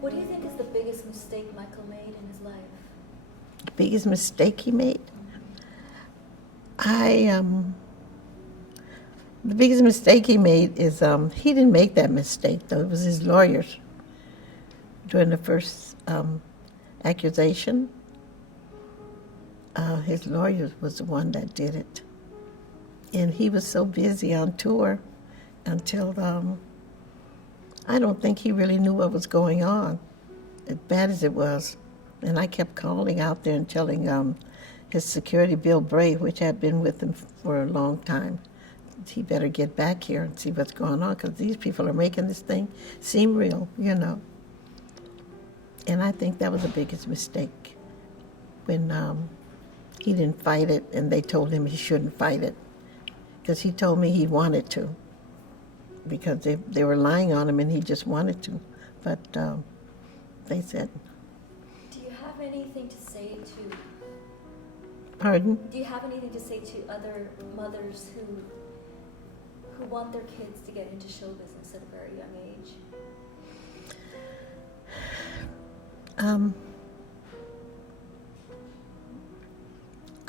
What do you think is the biggest mistake Michael made in his life? The biggest mistake he made? The biggest mistake he made is he didn't make that mistake, though. It was his lawyers. During the first accusation, his lawyer was the one that did it. And he was so busy on tour until I don't think he really knew what was going on, as bad as it was. And I kept calling out there and telling his security, Bill Bray, which had been with him for a long time, he better get back here and see what's going on, because these people are making this thing seem real, you know. And I think that was the biggest mistake, when he didn't fight it and they told him he shouldn't fight it, because he told me he wanted to, because they were lying on him and he just wanted to. But they said. Do you have anything to say to... Pardon? Do you have anything to say to other mothers who want their kids to get into show business at a very young age?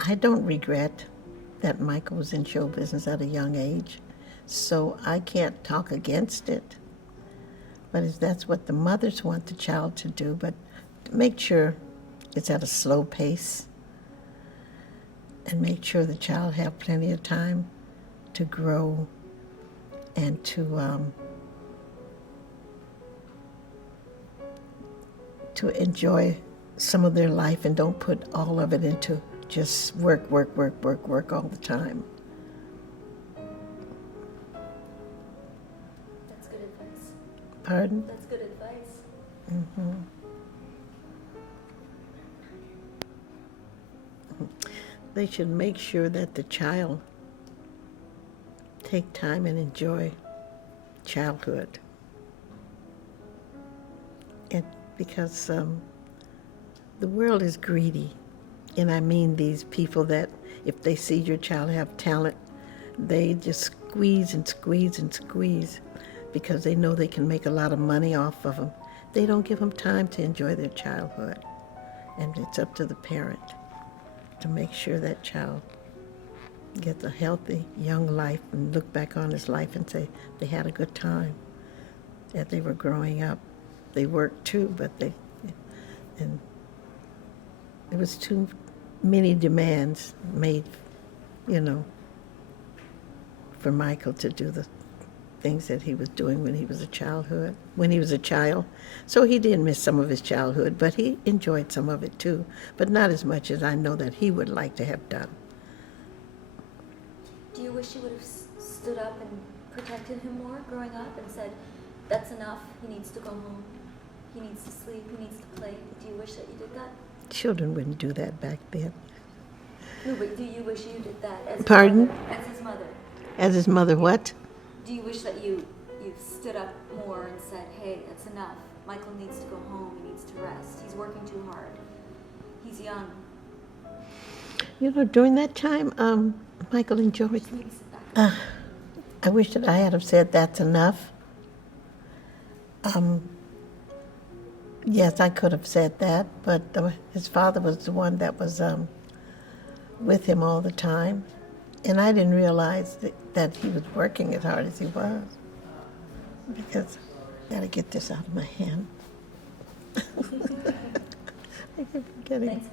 I don't regret that Michael was in show business at a young age, so I can't talk against it. But if that's what the mothers want the child to do, but make sure it's at a slow pace, and make sure the child have plenty of time to grow and to enjoy some of their life, and don't put all of it into just work all the time. That's good advice. Pardon? That's good advice. Mm-hmm. They should make sure that the child take time and enjoy childhood. And because the world is greedy, and I mean these people that if they see your child have talent, they just squeeze and squeeze and squeeze, because they know they can make a lot of money off of them. They don't give them time to enjoy their childhood. And it's up to the parent to make sure that child gets a healthy young life and look back on his life and say they had a good time as they were growing up. They worked too, but and there was too many demands made, you know, for Michael to do the things that he was doing when he was a child. So he did miss some of his childhood, but he enjoyed some of it too, but not as much as I know that he would like to have done. Do you wish you would have stood up and protected him more growing up and said, that's enough, he needs to go home, he needs to sleep, he needs to play? Do you wish that you did that? Children wouldn't do that back then. No, but do you wish you did that as Pardon? His mother? As his mother. As his mother, what? Do you wish that you stood up more and said, hey, that's enough. Michael needs to go home. He needs to rest. He's working too hard. He's young. You know, during that time, Michael enjoyed. Just maybe sit back. I wish that I had have said that's enough. Yes, I could have said that, but his father was the one that was with him all the time. And I didn't realize that he was working as hard as he was, because I got to get this out of my hand. I keep forgetting. Thanks.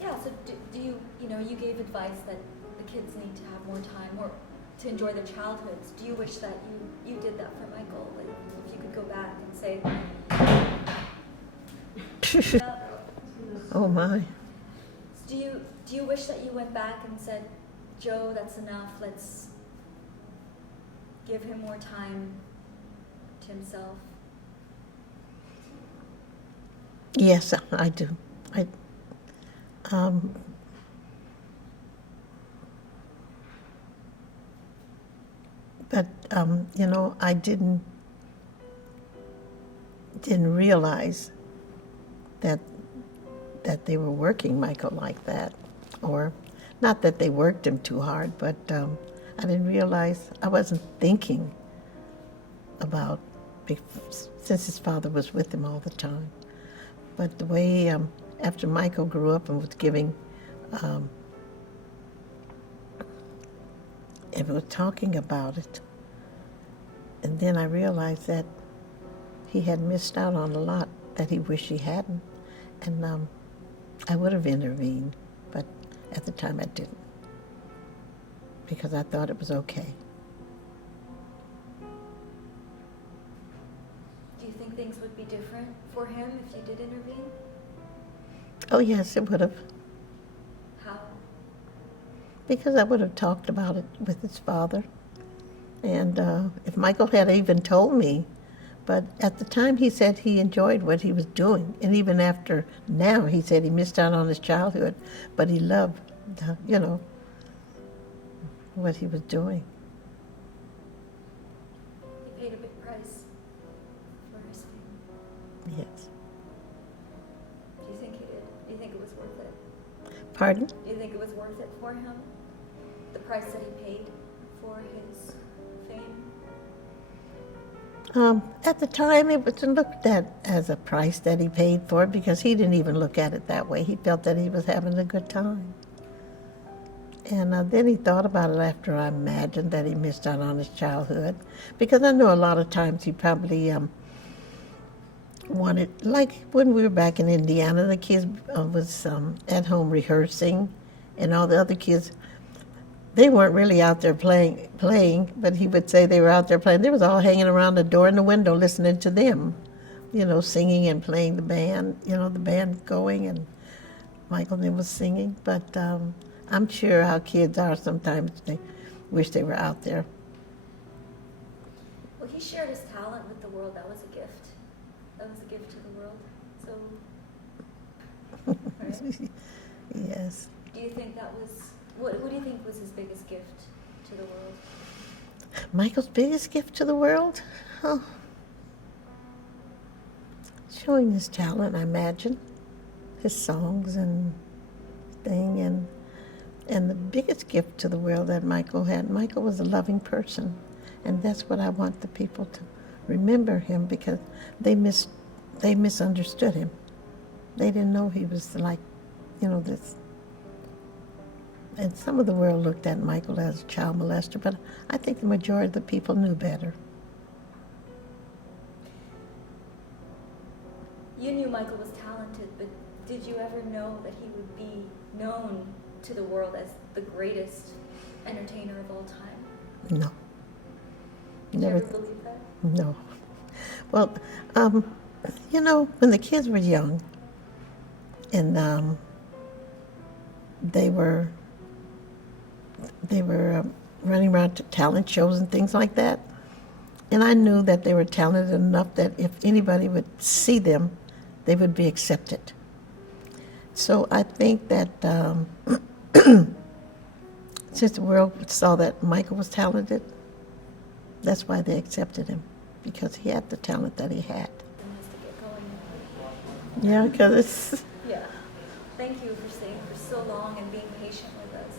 Yeah, so do you you gave advice that the kids need to have more time or to enjoy their childhoods. Do you wish that you did that for Michael? Like, if you could go back and say... Oh, my. Do you wish that you went back and said, Joe, that's enough, let's give him more time to himself? Yes, I do. But I didn't realize that they were working Michael like that, or not that they worked him too hard, but I didn't realize, I wasn't thinking about, since his father was with him all the time. But the way, after Michael grew up and was giving, and was talking about it, and then I realized that he had missed out on a lot that he wished he hadn't. And I would have intervened, but at the time I didn't, because I thought it was okay. Do you think things would be different for him if you did intervene? Oh yes, it would have, How? because I would have talked about it with his father. And if Michael had even told me, but at the time he said he enjoyed what he was doing. And even after now, he said he missed out on his childhood, but he loved, what he was doing. He paid a big price for his fame. Yes. Do you think he did? Do you think it was worth it? Pardon? Do you think it was worth it for him? The price that he paid for his fame? At the time, it wasn't looked at as a price that he paid for it, because he didn't even look at it that way. He felt that he was having a good time. And then he thought about it after I imagined that he missed out on his childhood, because I know a lot of times he probably wanted, like when we were back in Indiana, the kids was at home rehearsing, and all the other kids, they weren't really out there playing, but he would say they were out there playing. They was all hanging around the door and the window listening to them, singing and playing the band, the band going, and Michael then was singing. But I'm sure how kids are sometimes, they wish they were out there. Well, he shared his talent with the world. That was a gift. That was a gift to the world. So, right? Yes. Do you think that was, what do you think was his biggest gift to the world? Michael's biggest gift to the world? Oh, showing his talent, I imagine. His songs and thing. And the biggest gift to the world that Michael had, Michael was a loving person. And that's what I want the people to remember him, because they misunderstood him. They didn't know he was like, this. And some of the world looked at Michael as a child molester, but I think the majority of the people knew better. You knew Michael was talented, but did you ever know that he would be known to the world as the greatest entertainer of all time? No. Did you ever believe that? No. Well, when the kids were young, and they were running around to talent shows and things like that, and I knew that they were talented enough that if anybody would see them, they would be accepted. So I think that since the world saw that Michael was talented, that's why they accepted him, because he had the talent that he had. It has to get going. Yeah, because it's... Yeah. Thank you for staying for so long and being patient with us.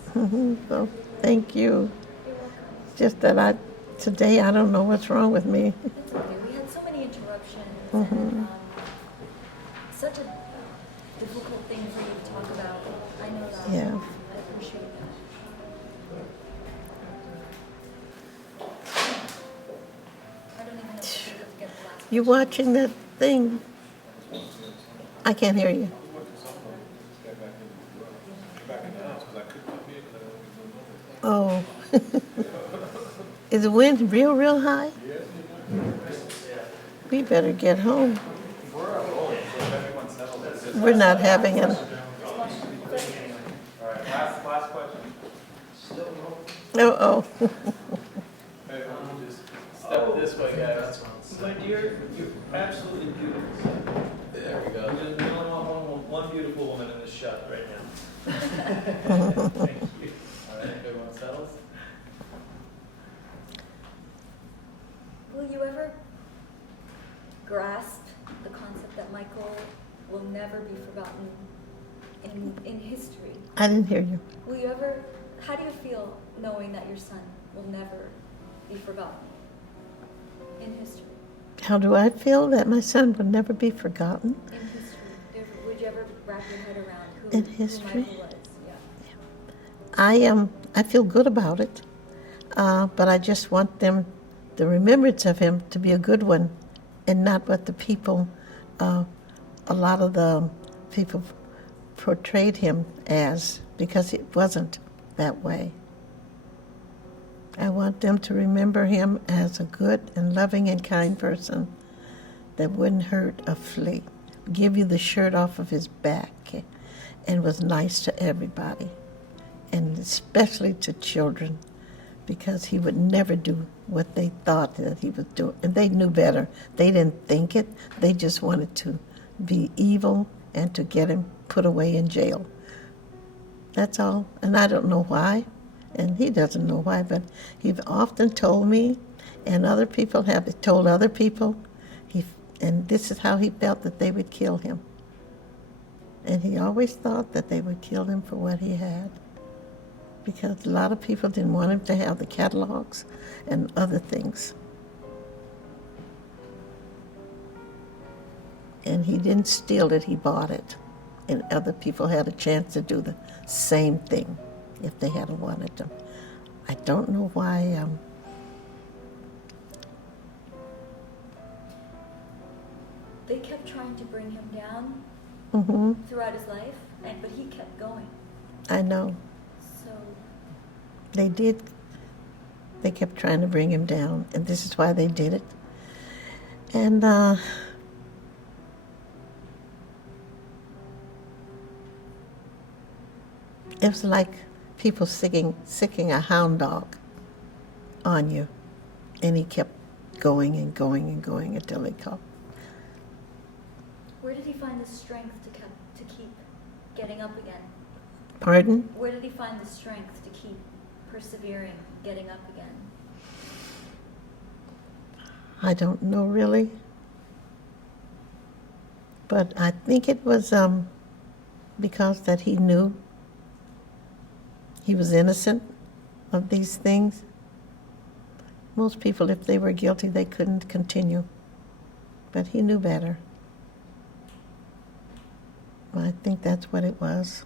So, thank you. You're welcome. It's just that today I don't know what's wrong with me. It's okay. We had so many interruptions Mhm. and such a difficult thing for you to talk about. I know that. Yeah. I appreciate that. I don't even know if we're able to get the last You watching that thing? I can't hear you. Oh. Is the wind real high? We better get home. We're not having a... All right, last question. Oh. Hey, just step this way, guys. My dear, you're absolutely beautiful. There we go. We only want one beautiful woman in this shot right now. Thank you. All right, everyone settles. Will you ever grasp the concept that Michael will never be forgotten in history? I didn't hear you. Will you ever, how do you feel knowing that your son will never be forgotten? in history? How do I feel that my son would never be forgotten? In history, would you ever wrap your head around In who history? Michael was? Yeah. I feel good about it, but I just want the remembrance of him to be a good one, and not what the people, a lot of the people portrayed him as, because it wasn't that way. I want them to remember him as a good and loving and kind person that wouldn't hurt a flea, give you the shirt off of his back, and was nice to everybody, and especially to children, because he would never do what they thought that he was doing. And they knew better. They didn't think it. They just wanted to be evil and to get him put away in jail. That's all. And I don't know why, and he doesn't know why, but he's often told me, and other people have told other people, and this is how he felt that they would kill him. And he always thought that they would kill him for what he had, because a lot of people didn't want him to have the catalogs and other things. And he didn't steal it, he bought it. And other people had a chance to do the same thing if they had wanted them. I don't know why. They kept trying to bring him down throughout his life, but he kept going. I know. So They did. They kept trying to bring him down, and this is why they did it. And it was like people sicking a hound dog on you, and he kept going and going and going until they caught. where did he find the strength to keep getting up again? Pardon? Where did he find the strength to keep persevering, getting up again? I don't know really, but I think it was because that he knew he was innocent of these things. Most people, if they were guilty, they couldn't continue, but he knew better. I think that's what it was.